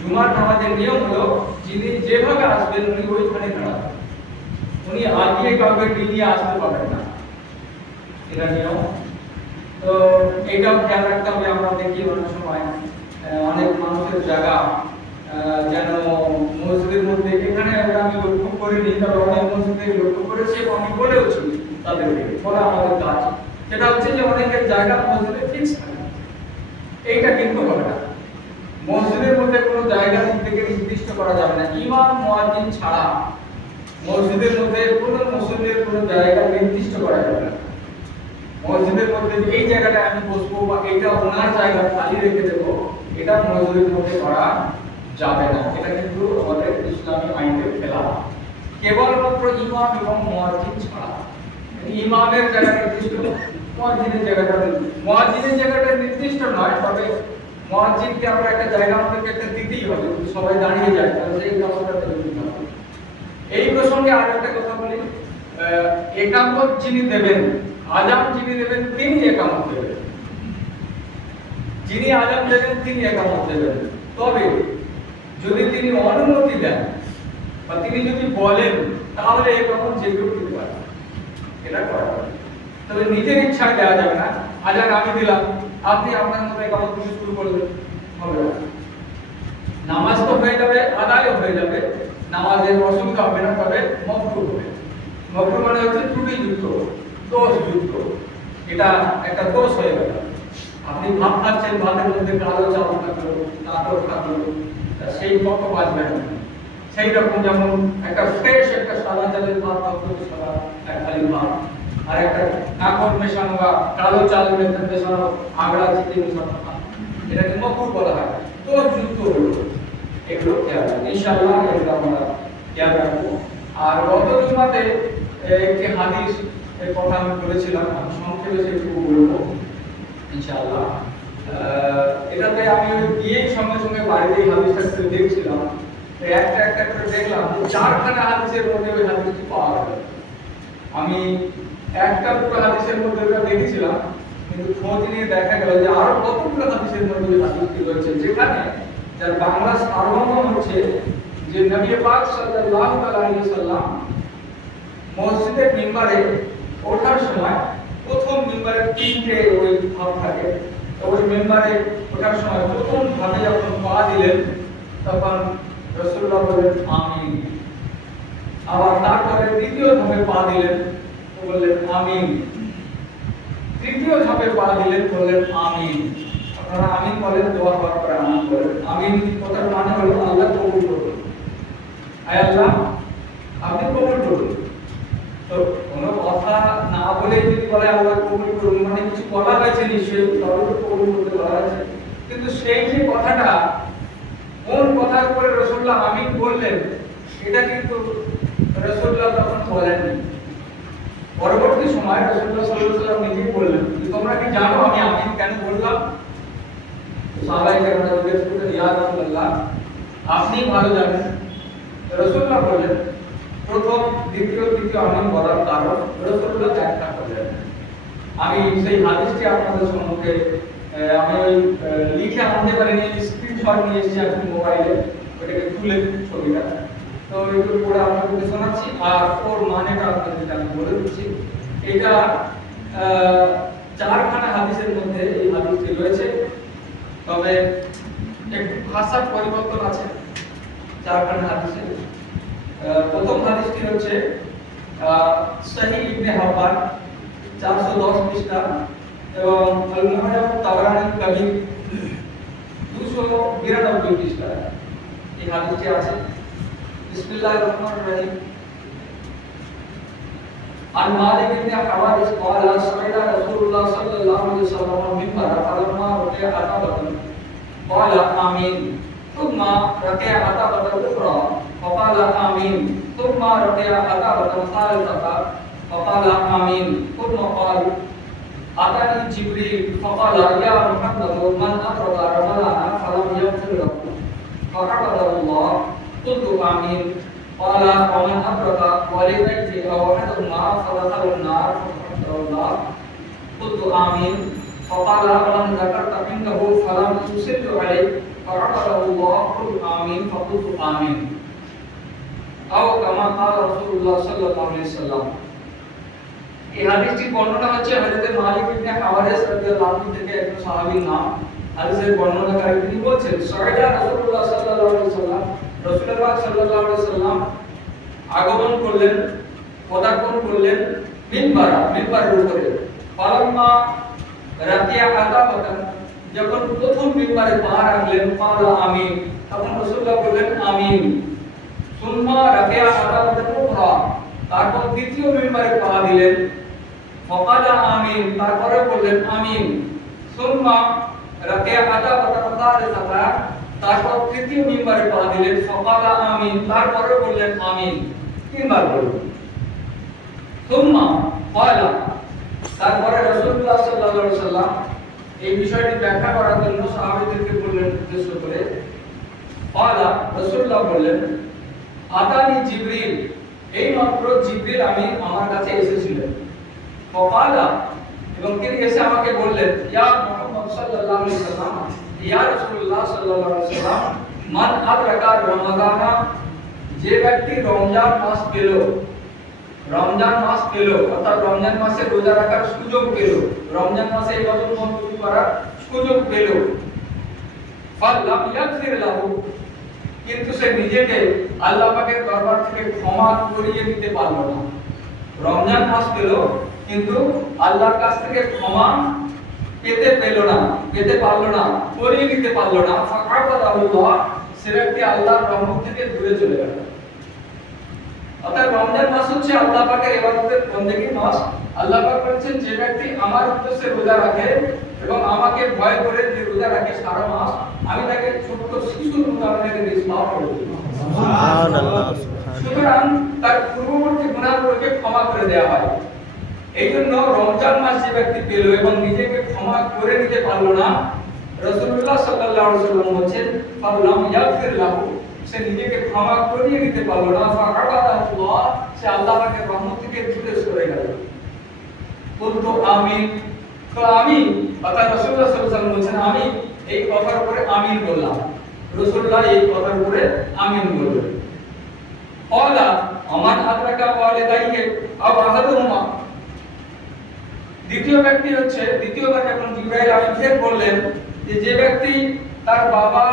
জুমার নামাজের নিয়ম হলো, যিনি যেভাবে আসবেন, উনি ওইখানে দাঁড়াবেন। উনি আগিয়ে কাউকে নিয়ে আসতে পারবেন না। এটা নিয়ম। তো এইটাও খেয়াল রাখতে হবে আমরা দেখি অনেক সময় অনেক মানুষের জায়গা যেন মসজিদের মধ্যে এখানে আমি লক্ষ্য করিনি, তবে অনেক মসজিদে লক্ষ্য করেছি এবং আমি বলেওছি তাদেরকে বলা আমাদের কাজ। সেটা হচ্ছে যে অনেকের জায়গা মসজিদে ফিক্স থাকে এইটা কিন্তু হবে না। মসজিদের মধ্যে কোনো জায়গা থেকে নির্দিষ্ট করা যাবে না। ইমাম, মুয়াজ্জিন ছাড়া মসজিদের মধ্যে কোনো মসজিদের কোনো জায়গা নির্দিষ্ট করা যাবে না। মসজিদের মধ্যে এই জায়গাটা আমি বসবো বা এটা ওনার জায়গা খালি রেখে দেবো, এটা মসজিদের মধ্যে করা যাবে না। এটা কিন্তু আমাদের ইসলামী আইনের খেলা। কেবলমাত্র ইমাম এবং মুয়াজ্জিন ছাড়া। ইমামের জায়গা নির্দিষ্ট, মুয়াজ্জিনের জায়গাটা। মুয়াজ্জিনের জায়গাটা নির্দিষ্ট নয়, তবে মুয়াজ্জিনকে আমরা একটা জায়গা আমাদেরকে একটা দিতেই হবে সবাই দাঁড়িয়ে যায়, তাহলে সেই হবে এই প্রসঙ্গে আর একটা কথা বলি। একামত যিনি দেবেন আজাম যিনি দেবেন, তিনি একামত দেবেন। যিনি আজাম দেবেন, তিনি একামত দেবেন। তবে যদি তিনি অনুমতি দেন, বা তিনি যদি বলেন, তাহলে একামত যে কেউ দিতে পারে। এটা করা। তবে নিজের ইচ্ছায় দেওয়া যাবে না। আজান আমি দিলাম, আপনি আপনার একামত দিতে শুরু করলেন হবে না। নামাজ তো হয়ে যাবে, আদায়ও হয়ে যাবে। নামাজের অসুবিধা হবে না, তবে মকরু হবে। মকরু মানে হচ্ছে ত্রুটিযুক্ত, দোষযুক্ত। এটা একটা দোষ হয়ে গেল। আপনি ভাত খাচ্ছেন, ভাতের মধ্যে কালো চাল থাকল নাটক থাকল সেই পক্ষ বাঁচবে না। সেই রকম যেমন একটা ফ্রেশ একটা সাদা চালের ভাত থাকল সাদা এক খালি ভাত। আর একটা কাকড় মেশানো বা কালো চাল মেশানো মেশানো আগড়া চিঠি মেশানো এটাকে মকরু বলা হয়। দোষযুক্ত হলো। এগুলো খেয়াল ইনশাআল্লাহ এগুলো আমরা খেয়াল রাখব। আর গত জুমাতে একটি হাদিস এর কথা আমি বলেছিলাম, আমি সংক্ষেপে সেটুকু বলব। ইনশাআল্লাহ। এটাতে আমি গিয়েই সঙ্গে সঙ্গে বাড়িতে হাদিসটা দেখছিলাম। একটা একটা করে দেখলাম, চারখানা হাদিসের মধ্যে ওই হাদিসটি পাওয়া গেল। আমি একটা দুটো হাদিসের মধ্যে ওটা দেখেছিলাম, কিন্তু খোঁজ নিয়ে দেখা গেল যে আরও কতগুলো হাদিসের মধ্যে হাদিসটি রয়েছে, যেখানে যার বাংলা সারমর্ম হচ্ছে যে নবী পাক সাল্লাল্লাহু আলাইহি সাল্লাম মসজিদের মিম্বারে ওঠার সময় প্রথম মিম্বারে তিনটে ওই ভাব থাকে। ওই মিম্বারে ওঠার সময় প্রথম ভাবে যখন পা দিলেন, তখন রাসূলুল্লাহ বললেন, আমিন। আবার তারপরে দ্বিতীয় ধাপে পা দিলেন বললেন, আমিন। তৃতীয় ধাপে পা দিলেন, বললেন, আমিন। আপনারা আমিন বলেন, দোয়া করার পরে আমিন বলেন। আমিন কথার মানে হলো আল্লাহ কবুল করুন। আয় আল্লাহ, আপনি কবুল করুন। তো কোনো কথা না বলে যদি বলে আল্লাহ কবুল করুন মানে কিছু বলা হয়েছে নিশ্চয়ই তবে কবুল করতে বলা হয়েছে। কিন্তু সেই যে কথাটা কোন কথার উপরে রসুল্লাহ আমিন বললেন, এটা কিন্তু রসুল্লাহ তখন বলেননি। পরবর্তী সময় রসুল্লাহ নিজেই বললেন তোমরা কি জানো আমি আমিন কেন বললাম? সাহাবাই কেরামরা জিজ্ঞেস করলেন ইয়া রাসূলুল্লাহ, আপনি ভালো জানেন। রসুল্লাহ বললেন, প্রথম, দ্বিতীয়, তৃতীয় আমিন বলার কারণ রসুল্লাহ ব্যাখ্যা করলেন আমি সেই হাদিসটি আপনাদের সম্মুখে আমি ওই লিখে আনতে পারিনি স্ক্রিনশট নিয়ে এসেছি, এখন মোবাইলে। ওটাকে তুলে, ছবিটা। তো একটু পড়ে আপনাদেরকে শোনাচ্ছি। আর ওর মানেটা আপনাদেরকে আমি বলে দিচ্ছি। এটা চারখানা হাদিসের মধ্যে এই হাদিসটি রয়েছে। তবে একটু ভাষার পরিবর্তন আছে চারখানা হাদিসে প্রথম হাদিসটি হচ্ছে সহি ইবনে হাব্বান 410 পৃষ্ঠা, এবং আল মুহাজ্জাম তাবরানি কবির 292 পৃষ্ঠা। এই হাদিসটি আছে। বিসমিল্লাহির রহমানির রহিম عن مالك بن حوارث قال سمعت رسول الله صلى الله عليه وسلم المنبر فلما ركع عتبة قال آمين ثم ركع عتبة أخرى فقال آمين ثم ركع عتبة ثالثة فقال آمين ثم قال أتاني جبريل فقال يا محمد من أدرك رمضان فلم يغفر له فعبده الله قلت آمين قال ومن أدرك والديه أو أحدهما فدخل النار فحمده الله قلت آمين فقال ومن ذكرت عنده فلم تصل عليه فعقله الله قل آمين فقلت آمين أو كما قال رسول الله صلى الله عليه وسلم এই হাদিসটি বর্ণনা হচ্ছে হযরত মালিক ইবনে হাওয়ারিস রাদিয়াল্লাহু আনহু থেকে একজন সাহাবীর নাম হাদিসের বর্ণনাকারী তিনি বলছেন সহিদা রাসূলুল্লাহ সাল্লাল্লাহু আলাইহি সাল্লাম রাসূলুল্লাহ সাল্লাল্লাহু আগমন করলেন, পদার্পণ করলেন মিম্বার মিম্বারের উপরে। পালাম্মা রাতিয়া আতাবাতান যখন প্রথম মিম্বারে পা রাখলেন পালা আমিন, তখন রাসূলুল্লাহ বললেন, আমিন। সুম্মা রাতিয়া আতাবাতান উখরা, তারপর দ্বিতীয় মিম্বারে পা দিলেন। ফকালা আমিন তারপরে বললেন, আমিন। সুম্মা রাতিয়া আতাবাতান তালিসাতা তারপর তৃতীয় মিম্বারে পা দিলেন, ফকালা আমিন। তারপরে বললেন, আমিন। তিনবার বললেন। সুম্মা কয়লা তারপরে রাসূলুল্লাহ সাল্লাল্লাহু আলাইহি সাল্লাম এই বিষয়টি ব্যাখ্যা করার জন্য সাহাবীদেরকে বললেন, উদ্দেশ্য করে। কয়লা রাসূলুল্লাহ বললেন, আতানি জিবরিল। এই মাত্র জিবরিল আমি আমার কাছে এসেছিলেন। ফকালা, এবং তিনি এসে আমাকে বললেন, ইয়া মুহাম্মদ আলাইহি সাল্লাম ইয়া রাসূলুল্লাহ সাল্লাল্লাহু আলাইহি সাল্লাম মান আদরাকা রমাদানা যে ব্যক্তি রমজান মাস পেল রমজান মাস পেল অর্থাৎ রমজান মাসে রোজা রাখার সুযোগ পেল রমজান মাসে ইবাদত বন্দেগী করার সুযোগ পেল ফাল্লাম ইয়াগফির লাহু কিন্তু সে নিজেকে আল্লাহ পাকের দরবার থেকে ক্ষমা করিয়ে নিতে পারল না। রমজান মাস পেল কিন্তু আল্লাহর কাছ থেকে ক্ষমা পেতে পেল না পেতে পারল না করিয়ে নিতে পারল না ফাকাত আল্লাহ সে ব্যক্তি আল্লাহর রহমত থেকে দূরে চলে গেল। অর্থাৎ রমজান মাস হচ্ছে আল্লাহ পাকের ইবাদতের বন্দেগীর মাস। আল্লাহ পাক বলেছেন যে ব্যক্তি আমার উদ্দেশ্যে রোজা রাখে এবং আমাকে ভয় করে যে রোজা রাখে সারা মাস আমি তাকে ছোট্ট শিশুর মতো আমি তাকে নিষ্পাপ করে সুতরাং তার পূর্ববর্তী গুণাগুলোকে ক্ষমা করে দেওয়া হয়। এই জন্য রমজান মাস যে ব্যক্তি পেল এবং নিজেকে ক্ষমা করে নিতে পারল না রসুল্লাহ সাল্লাহ সাল্লাম বলছেন পাবলাম ইয়াফির লাহু সে নিজেকে ক্ষমা করিয়ে নিতে পারল না ফাঁকাবাদাহুল্লাহ সে আল্লাহকে রহমত থেকে দূরে সরে গেল। কিন্তু আমি তো আমি, অর্থাৎ রসুল্লাহ সাল্লাম বলছেন, আমি এই কথার উপরে আমিন বললাম রসুল্লাহ এই কথার উপরে আমিন বললেন। অলা অমান আদরাকা ওয়ালিদাইহি আও আহাদুহুমা দ্বিতীয় ব্যক্তি হচ্ছে, দ্বিতীয়বার যখন জিব্রাইল আমিন ফের বললেন যে যে ব্যক্তি তার বাবা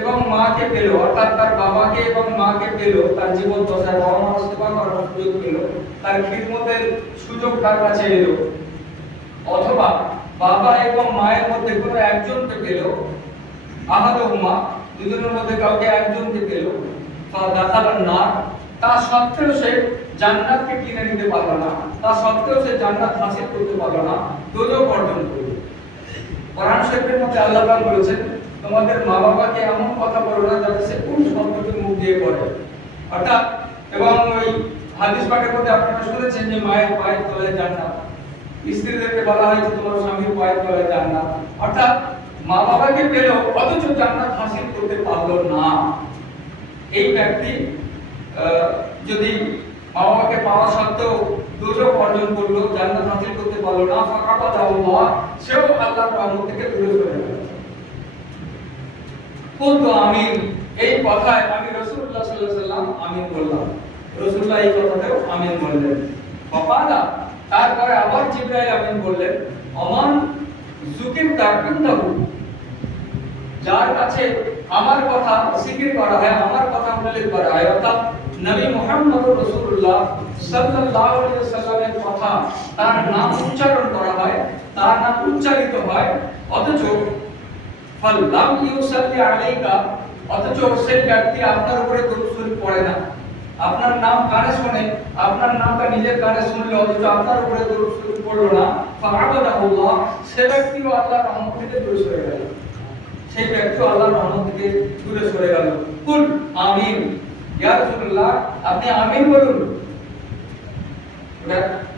এবং মাকে পেল, অর্থাৎ তার বাবাকে এবং মাকে পেল, তার জীবন দশায় বাবা সেবা করার সুযোগ পেল, তার খিদমতের সুযোগ তার কাছে এলো। অথবা বাবা এবং মায়ের মধ্যে কোনো একজনকে পেল, আহাদহুমা, দুজনের মধ্যে কাউকে একজনকে পেল তা দেখালেন না। তা সত্ত্বেও সে জান্নাতকে কিনে নিতে পারল না। তা সত্ত্বেও সে জান্নাত হাসিল করতে পারল না, দোজক অর্জন করল। কোরআন শরীফের মধ্যে আল্লাহ পাক বলেছেন, তোমাদের মা বাবাকে এমন কথা বলো না যাতে সে কোন শব্দকে মুখ দিয়ে পড়ে। অর্থাৎ, এবং ওই হাদিস পাকের মধ্যে আপনারা শুনেছেন যে মায়ের পায়ের তলায় জান্নাত। স্ত্রীদেরকে বলা হয়েছে, তোমার স্বামীর পায়ের তলায় জান্নাত। অর্থাৎ মা বাবাকে পেলেও অথচ জান্নাত হাসিল করতে পারল না। এই ব্যক্তি যদি মা বাবাকে পাওয়া সত্ত্বেও অর্জন করল, জান্নাত হাসিল করতে পারল না, ফাঁকা সেও আল্লাহর রহমত থেকে দূরে সরে গেল। বলতো আমিন, এই কথায় আমি সাল্লাম আমিন বললাম। এই কথাতেও আমিন বললেন। ফাকালা, তারপরে আবার জিবরাইল আমিন বললেন, অমান যার কাছে আমার কথা জিকির করা হয়, আমার কথা উল্লেখ করা হয়, অর্থাৎ নবী মুহাম্মদ রাসূলুল্লাহ সাল্লাল্লাহু আলাইহি ওয়াসাল্লামের কথা তার নাম উচ্চারণ করা হয়, তার নাম উচ্চারিত হয়, অথচ ফাল্লাম ইউসাল্লি আলাইকা, অথচ সেই ব্যক্তি আপনার উপরে দরুদ পড়ে না। আপনার নাম কানে শুনে, আপনার নামটা নিজের কানে শুনলে অথচ আপনার উপরে দরুদ পড়ল না। ফাআবাদাহুল্লাহ, সে ব্যক্তিও আল্লাহর রহমত থেকে দূরে সরে গেল। সেই ব্যক্তিও আল্লাহর রহমত থেকে দূরে সরে গেল। কুল, আমিন। আপনি আমিন বলুন।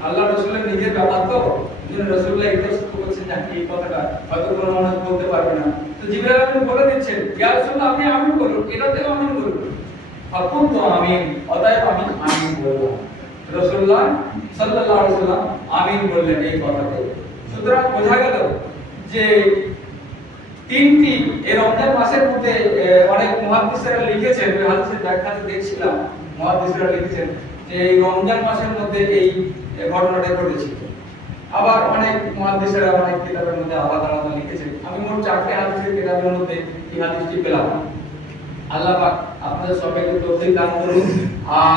আল্লাহ রাসূলের নিজের ব্যাপার তো, যিনি রাসূলুল্লাহ ইতস্ত করছেন যে এই কথাটা হয়তো কোনো মানুষ বলতে পারবে না। তো জিবরাইল আমিন বলে দিচ্ছেন, ইয়া রাসূলুল্লাহ, আপনি আমিন বলুন, এটাতেও আমিন বলুন। ফাকুন তো আমিন, অতএব আমি আমিন বললাম রাসূলুল্লাহ সাল্লাল্লাহু আলাইহি ওয়াসাল্লাম আমিন বললেন এই কথাতে। সুতরাং বোঝা গেল যে তিনটি এই রমজান মাসের মধ্যে অনেক মহাদিসেরা লিখেছেন ওই হাদিসের ব্যাখ্যাতে দেখছিলাম, মহাদিসেরা লিখেছেন যে এই রমজান মাসের মধ্যে এই ঘটনাটা ঘটেছিল। আবার অনেক মহাদিসেরা অনেক কিতাবের মধ্যে আলাদা আলাদা লিখেছেন। আমি মোট চারটে হাদিসের কিতাবের মধ্যে এই হাদিসটি পেলাম। আল্লাহ পাক আপনাদের সবাইকে তৌফিক দান করুন। আর